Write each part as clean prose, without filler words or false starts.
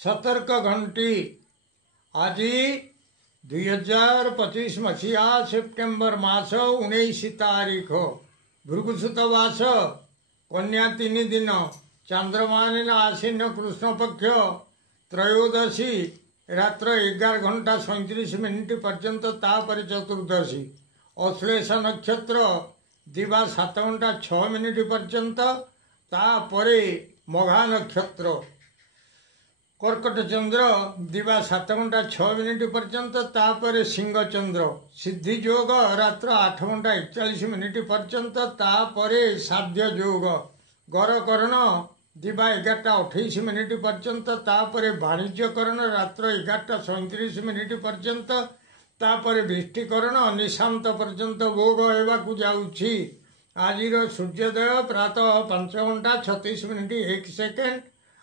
सतर्क घंटी आज 2025 मसीहा सेप्टेम्बर मास 19 तारीख भृगुसुतवास कन्या 3 दिन चंद्रमान आसीन कृष्ण पक्ष त्रयोदशी रात्र 11 घंटा 37 मिनिट पर्यंत तापर चतुर्दशी अश्लेष नक्षत्र दिवा 7 घंटा 6 मिनिट पर्यंत तापरे मघा नक्षत्र कर्कट चंद्र दिवा 7 घंटा 6 मिनिट पर्यंत तापरे सिंह चंद्र सिद्धि योग रात्र 8 घंटा 41 मिनिट पर्यंत तापरे साध्य योग गरकर्ण दिवा 11टा 28 मिनिट पर्यंत तापरे वाणिज्यकरण रात्र 11टा 37 मिनिट पर्यंत तापरे वृष्टिकरण निशांत पर्यंत भोग हेबाकु जाउछि। आजिर सूर्योदय प्रातः 5 घंटा 36 मिनिट 1 सेकेंड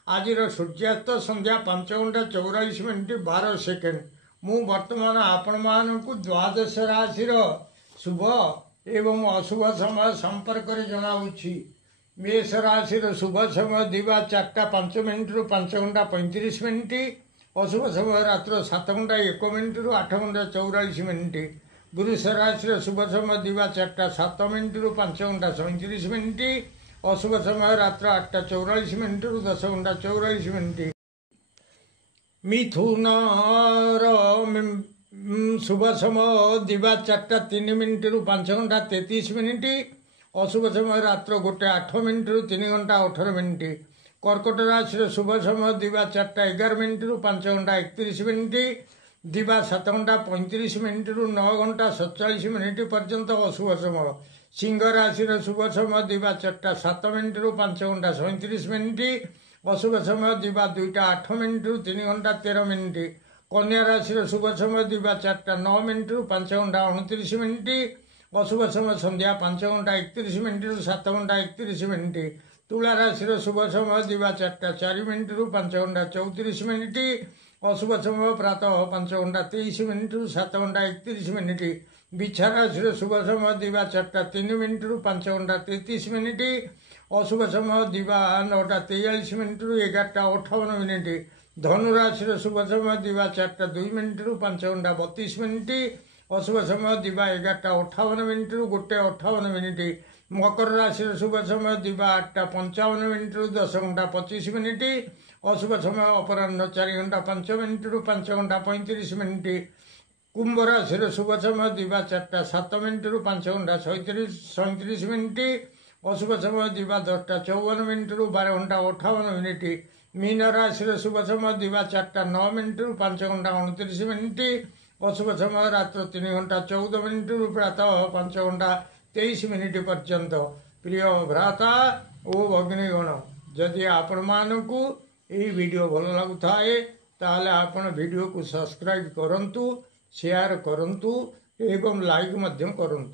आजिर सूर्यास्त संध्या 5 घंटा 44 मिनिट 12 सेकेंड। मु वर्तमान आपण मानकु द्वादश राशि शुभ एवं अशुभ समय संपर्क में जनाऊँगी। मेष राशि शुभ समय दिवा 4टा 5 मिनिट 5 घंटा 35 मिनिट अशुभ समय रात्र 7 घंटा 1 मिनिट 8 घंटा 44 मिनिट। वृष राशि शुभ समय दिवा 4टा 7 मिनिट 5 घंटा 37 मिनिट अशुभ समय रात्र 8टा 44 मिनिट 10 घंटा 44 मिनिट। मिथुन शुभ समय दिवा 4टा 3 मिनिट 5 घंटा 33 मिनिट अशुभ समय रात्र 1:08 मिनिट 3 घंटा 18 मिनिट। कर्कट राशि शुभ समय दिवा 4टा 11 मिनिट 5 घंटा 31 मिनिट दिवा 7 घंटा 35 मिनिट 9 घंटा 47 मिनिट पर्यंत अशुभ समय। सिंह राशि शुभ समय दिवा 4टा 7 मिनिट 5 घंटा 37 मिनिट अशुभ समय दिवा 2टा 8 मिनिट 3 घंटा 13 मिनिट। कन्या राशि शुभ समय दिवा 4टा 9 मिनिट 5 घंटा 29 मिनिट अशुभ समय संध्या 5 घंटा 31 मिनिट 7 घंटा 31 मिनिट। तुला राशि शुभ समय दिवा 4टा 4 मिनिट 5 घंटा 34 मिनिट अशुभ समय प्रातः 5 घंटा 23 मिनिट 7 घंटा 31 मिनिट। बिछा राशि शुभ समय दिवा 4टा 3 मिनिट 5 घंटा 33 मिनिट अशुभ समय दिवा 9टा 43 मिनिट 11टा 58 मिनिट। धनु राशि शुभ समय दिवा 4टा 2 मिनिट 5 घंटा 32 मिनिट अशुभ समय दिवा 11टा 58 मिनिट 1:58 मिनिट। मकर राशि शुभ समय दिवा 8टा 55 मिनिट 10 घंटा 25 मिनिट अशुभ समय अपराह्न 4 घंटा 5 मिनिट 5 घंटा 35 मिनिट। कुंभ राशि शुभ समय दिवा 4टा 7 मिनिट 5 घंटा 37 मिनिट अशुभ समय दिवा 10टा 54 मिनिट 12 घंटा 58 मिनिट। मीन राशि शुभ समय दिवा 4टा 9 मिनिट 5 घंटा 29 मिनिट अशुभ समय रात्र 3 घंटा 14 मिनिट प्रातः 5 घंटा 23 मिनिट पर्यंत। प्रिय भ्राता ओ भगिनीगण जदि आपण मानकु यही वीडियो भल लगुए ताले आपण वीडियो को सब्सक्राइब करंतु शेयर करंतु एवं लाइक मध्यम करंतु।